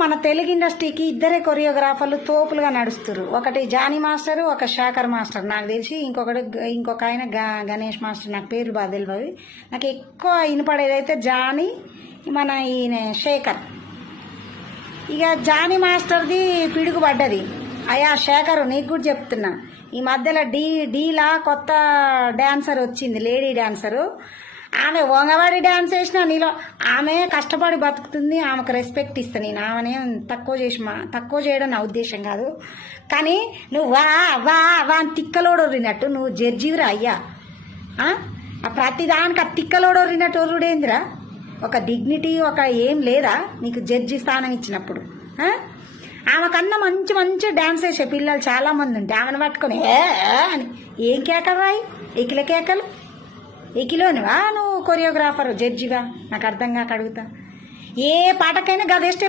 మన తెలుగు ఇండస్ట్రీకి ఇద్దరే కొరియోగ్రాఫర్లు తోపులుగా నడుస్తారు. ఒకటి జానీ మాస్టర్, ఒక శేఖర్ మాస్టర్ నాకు తెలిసి, ఇంకొక ఆయన గణేష్ మాస్టర్. నాకు పేర్లు బాగా తెలియదు. నాకు ఎక్కువ వినపడేదైతే జానీ, మన ఈయన శేఖర్. ఇక జానీ మాస్టర్ది పిడుగు పడ్డది. అయ్యా శేఖర్, నీకు కూడా చెప్తున్నా, ఈ మధ్యలో డీలా కొత్త డాన్సర్ వచ్చింది, లేడీ డాన్సరు. ఆమె వంగవాడి డాన్స్ వేసినా నీలో ఆమె కష్టపడి బతుకుతుంది, ఆమెకు రెస్పెక్ట్ ఇస్తాను నేను. ఆమెనే తక్కువ చేయడం నా ఉద్దేశం కాదు. కానీ నువ్వు వా వా వా అని తిక్కలోడొరినట్టు నువ్వు జడ్జివిరా అయ్యా. ప్రతిదానికి ఆ తిక్కలోడొరినట్టు ఒరుడేందిరా? ఒక డిగ్నిటీ, ఒక ఏం లేదా నీకు జడ్జి స్థానం ఇచ్చినప్పుడు? ఆమెకన్నా మంచి మంచి డాన్స్ వేసే పిల్లలు చాలామంది ఉంటే ఆమెను పట్టుకొని అని ఏం కేకలు రాయి, ఎకిల కేకలు. ఎకిలోనివా నువ్వు కొరియోగ్రాఫర్ జడ్జిగా? నాకు అర్థం కాక అడుగుతా. ఏ పాటకైనా గదే స్టెప్